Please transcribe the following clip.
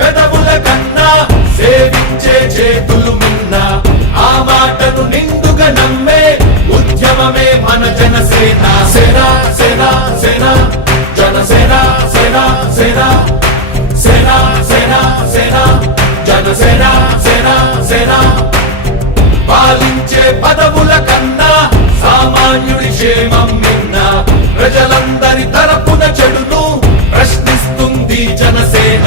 పెదవుల కన్నా సేవించే చేతులు మిన్న. ఆ మాటను నిండుగా నమ్మే ఉద్యమమే మన జనసేన. సేనా సేనా సేనా జనసేన సేనా సేనా సేనా సేనా సేనా జనసేన సేనా సేనా. పాలించే పదవుల కన్నా సామాన్యుడి క్షేమం నిన్న ప్రజలందరి తరపున చెడును ప్రశ్నిస్తుంది జనసేన.